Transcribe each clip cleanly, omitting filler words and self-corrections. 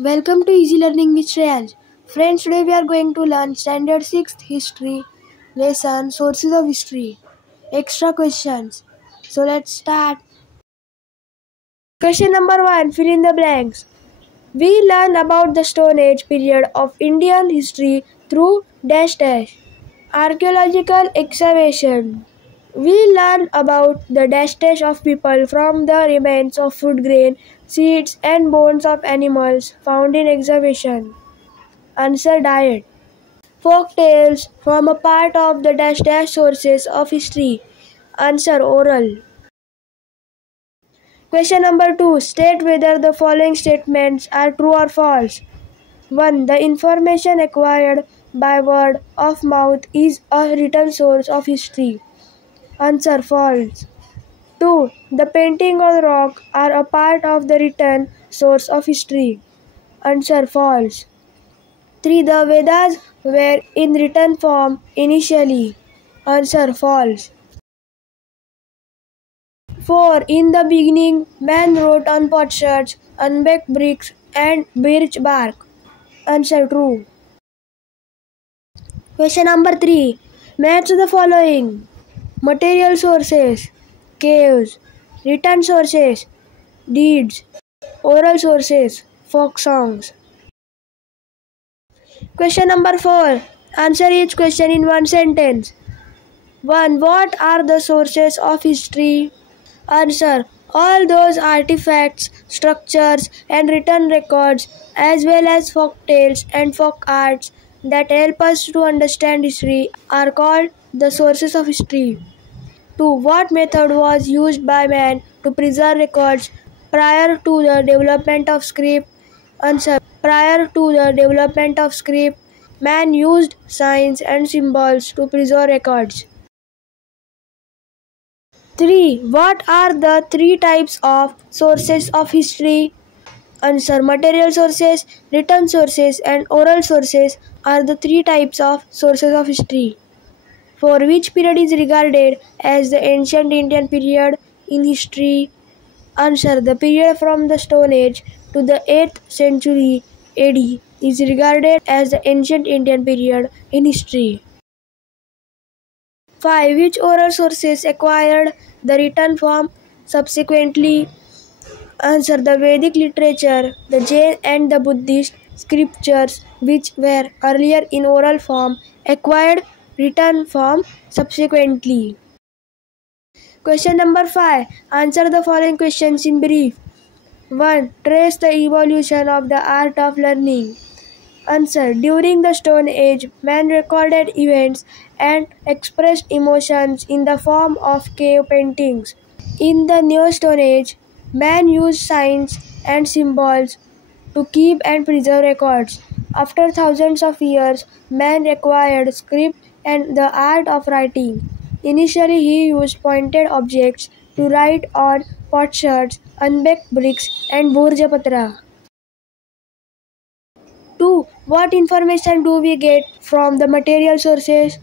Welcome to Easy Learning with Shreyansh. Friends, today we are going to learn Standard 6 History lesson Sources of History. Extra questions. So let's start. Question number 1. Fill in the blanks. We learn about the Stone Age period of Indian history through -- archaeological excavation. We learn about the -- of people from the remains of food grain, seeds and bones of animals found in excavation. Answer: diet. Folk tales form a part of the -- sources of history. Answer: oral. Question number 2. State whether the following statements are true or false. 1. The information acquired by word of mouth is a written source of history. Answer: false. 2. The painting on rock are a part of the written source of history. Answer: false. 3. The Vedas were in written form initially. Answer: false. 4. In the beginning, man wrote on potsherds, unbaked bricks, and birch bark. Answer: true. Question number 3. Match the following. Material sources: caves. Written sources: deeds. Oral sources: folk songs. Question number 4. Answer each question in one sentence. 1. What are the sources of history? Answer: all those artifacts, structures, and written records, as well as folk tales and folk arts that help us to understand history, are called the sources of history. 2. What method was used by man to preserve records prior to the development of script? Answer: prior to the development of script, man used signs and symbols to preserve records. 3. What are the three types of sources of history? Answer: material sources, written sources, and oral sources are the three types of sources of history. 4. Which period is regarded as the ancient Indian period in history? Answer: the period from the Stone Age to the 8th century AD is regarded as the ancient Indian period in history. 5. Which oral sources acquired the written form subsequently? Answer: the Vedic literature, the Jain and the Buddhist scriptures, which were earlier in oral form, acquired written form subsequently. Question number 5. Answer the following questions in brief. 1. Trace the evolution of the art of learning. Answer: during the Stone Age, man recorded events and expressed emotions in the form of cave paintings. In the New Stone Age, man used signs and symbols to keep and preserve records. After thousands of years, man acquired script and the art of writing. Initially, he used pointed objects to write on potsherds, unbaked bricks, and burjapatra. 2. What information do we get from the material sources?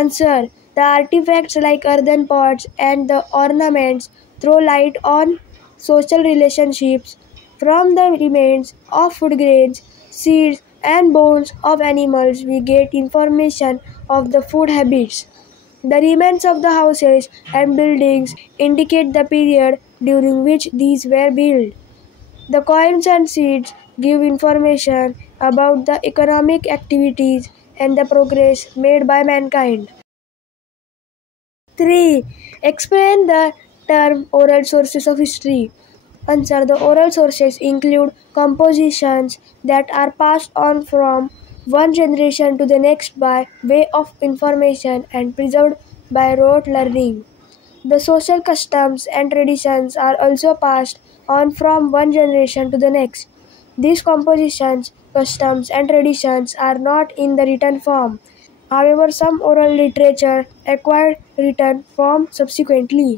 Answer: the artifacts like earthen pots and the ornaments throw light on social relationships. From the remains of food grains, seeds, and bones of animals, we get information of the food habits. The remains of the houses and buildings indicate the period during which these were built. The coins and seeds give information about the economic activities and the progress made by mankind. 3. Explain the term oral sources of history. Answer: the oral sources include compositions that are passed on from one generation to the next by way of information and preserved by rote learning. The social customs and traditions are also passed on from one generation to the next. These compositions, customs, and traditions are not in the written form. However, some oral literature acquired written form subsequently.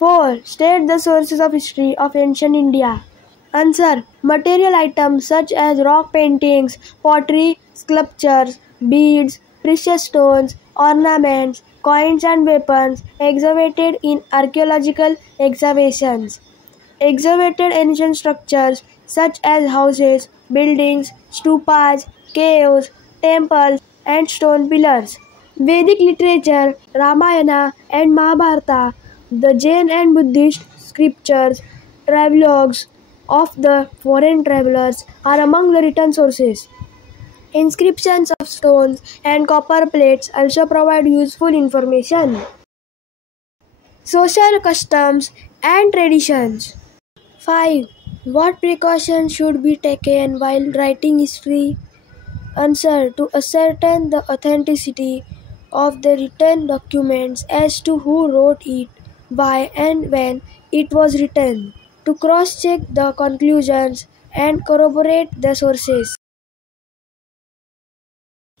4. State the sources of history of ancient India. Answer: material items such as rock paintings, pottery, sculptures, beads, precious stones, ornaments, coins and weapons excavated in archaeological excavations. excavated ancient structures such as houses, buildings, stupas, caves, temples, and stone pillars. Vedic literature, Ramayana and Mahabharata, the Jain and Buddhist scriptures, travelogues of the foreign travelers are among the written sources. Inscriptions of stones and copper plates also provide useful information. Social customs and traditions. 5. What precautions should be taken while writing history? Answer. To ascertain the authenticity of the written documents as to who wrote it, why and when it was written. To cross-check the conclusions and corroborate the sources.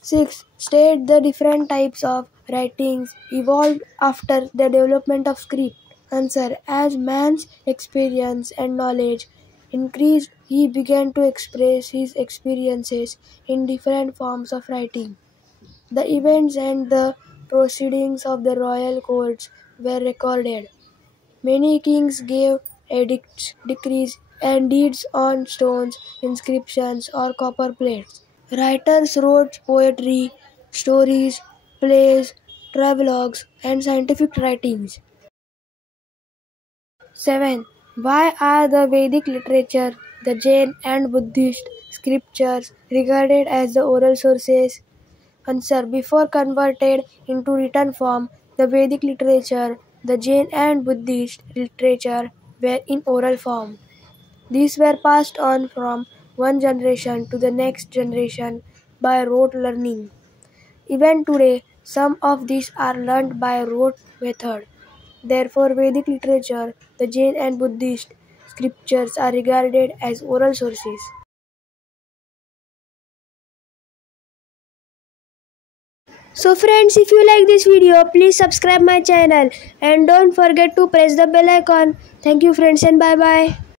6. State the different types of writings evolved after the development of script. Answer. As man's experience and knowledge increased, he began to express his experiences in different forms of writing. The events and the proceedings of the royal courts were recorded. Many kings gave edicts, decrees, and deeds on stones, inscriptions, or copper plates. Writers wrote poetry, stories, plays, travelogues, and scientific writings. 7. Why are the Vedic literature, the Jain and Buddhist scriptures regarded as the oral sources? Answer. Before converted into written form, the Vedic literature, the Jain and Buddhist literature were in oral form. These were passed on from one generation to the next generation by rote learning. Even today, some of these are learned by rote method. Therefore, Vedic literature, the Jain and Buddhist scriptures are regarded as oral sources. So friends, if you like this video, please subscribe my channel and don't forget to press the bell icon. Thank you friends and bye bye.